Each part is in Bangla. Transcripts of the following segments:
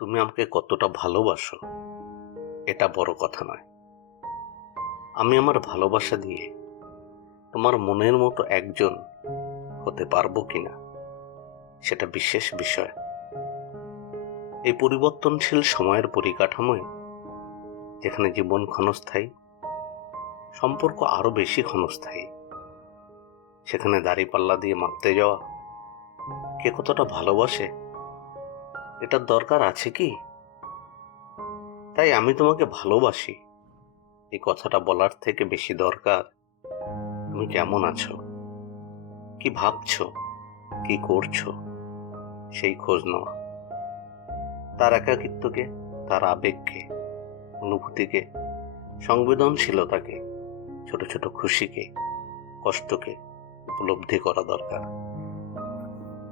তুমি আমাকে কতটা ভালোবাসো এটা বড় কথা নয়। আমি আমার ভালোবাসা দিয়ে তোমার মনের মতো একজন হতে পারবো কিনা সেটা বিশেষ বিষয়। এই পরিবর্তনশীল সময়ের পরিকাঠামোয়, যেখানে জীবন ক্ষণস্থায়ী, সম্পর্ক আরো বেশি ক্ষণস্থায়ী, সেখানে দাঁড়িপাল্লা দিয়ে মাপতে যাওয়া কে কতটা ভালোবাসে এটার দরকার আছে কি? তাই আমি তোমাকে ভালোবাসি এই কথাটা বলার থেকে বেশি দরকার তুমি কেমন আছো, কি ভাবছো, কি করছো সেই খোঁজ নেওয়া। তার একাকিত্বকে, তার আবেগকে, অনুভূতিকে, সংবেদনশীলতাকে, ছোট ছোট খুশিকে, কষ্টকে উপলব্ধি করা দরকার।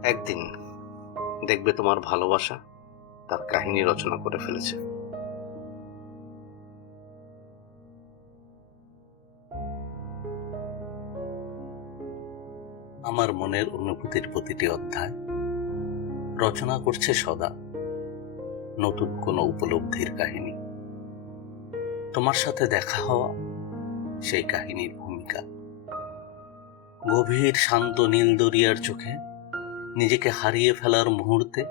একদিন দেখবে তোমার ভালোবাসা তার কাহিনী রচনা করে ফেলেছে। আমার মনের অনুভূতির প্রতিটি অধ্যায় রচনা করছে সদা নতুন কোনো উপলব্ধির কাহিনী। তোমার সাথে দেখা হওয়া সেই কাহিনীর ভূমিকা। গভীর শান্ত নীল দরিয়ার চোখে নিজেকে হারিয়ে ফেলার মুহূর্তে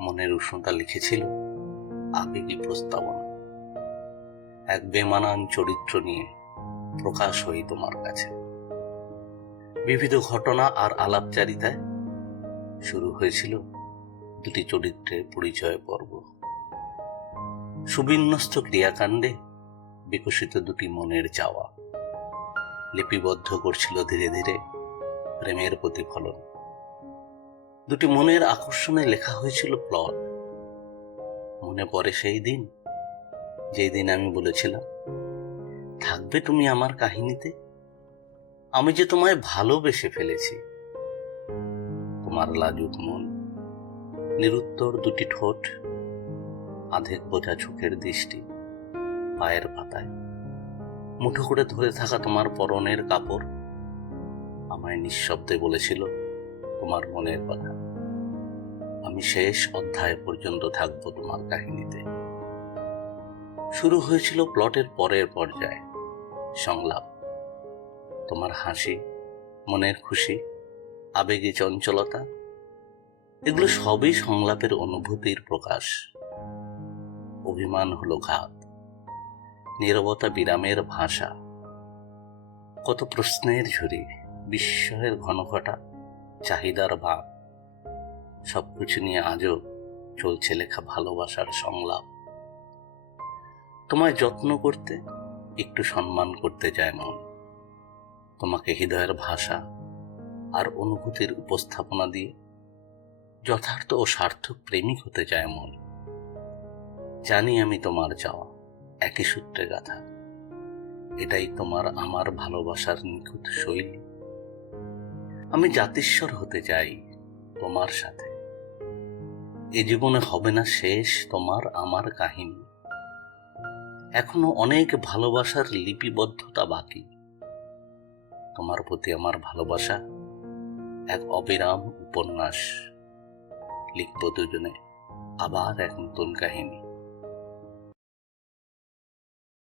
মনের উষ্ণতা লিখেছিল আবেগী প্রস্তাবনা। এক বেমানান চরিত্র নিয়ে প্রকাশ হই তোমার কাছে। বিবিধ ঘটনা আর আলাপচারিতায় শুরু হয়েছিল দুটি চরিত্রের পরিচয় পর্ব। সুবিন্যস্ত ক্রিয়াকাণ্ডে বিকশিত দুটি মনের চাওয়া লিপিবদ্ধ করছিল ধীরে ধীরে প্রেমের প্রতিফলন। দুটি মনের আকর্ষণে লেখা হয়েছিল প্লট। মনে পড়ে সেই দিন, যেই দিন আমি বলেছিলাম, থাকবে তুমি আমার কাহিনীতে, আমি যে তোমায় ভালোবেসে ফেলেছি। তোমার লাজুক মন, নিরুত্তর দুটি ঠোঁট, আধেক বোঝা চোখের দৃষ্টি, পায়ের পাতায় মুঠো করে ধরে থাকা তোমার পরনের কাপড় আমায় নিঃশব্দে বলেছিল তোমার মনের কথা। আমি শেষ অধ্যায় পর্যন্ত থাকবো তোমার কাহিনীতে। শুরু হয়েছিল প্লটের পরের পর্যায়ে সংলাপ। তোমার হাসি, মনের খুশি, আবেগী চঞ্চলতা, এগুলো সবই সংলাপের অনুভূতির প্রকাশ। অভিমান হলো ঘাত, নীরবতা বিরামের ভাষা। কত প্রশ্নের ঝুড়ি, বিস্ময়ের ঘনঘটা, চাহিদার ভাগ, সবকিছু নিয়ে আজও চলছে লেখা ভালোবাসার সংলাপ। তোমায় যত্ন করতে, একটু সম্মান করতে চায় মন। তোমাকে হৃদয়ের ভাষা আর অনুভূতির উপস্থাপনা দিয়ে যথার্থ ও সার্থক প্রেমিক হতে চায় মন। জানি আমি তোমার চাওয়া একই সূত্রে গাথা। এটাই তোমার আমার ভালোবাসার নিখুঁত শৈলী। আমি জাতিস্বর হতে চাই তোমার সাথে। এ জীবনে হবে না শেষ তোমার আমার কাহিনী। এখনো অনেক ভালোবাসার লিপিবদ্ধতা বাকি। তোমার প্রতি আমার ভালোবাসা এক অবিরাম উপন্যাস। লিখব দুজনে আবার এক নতুন কাহিনী।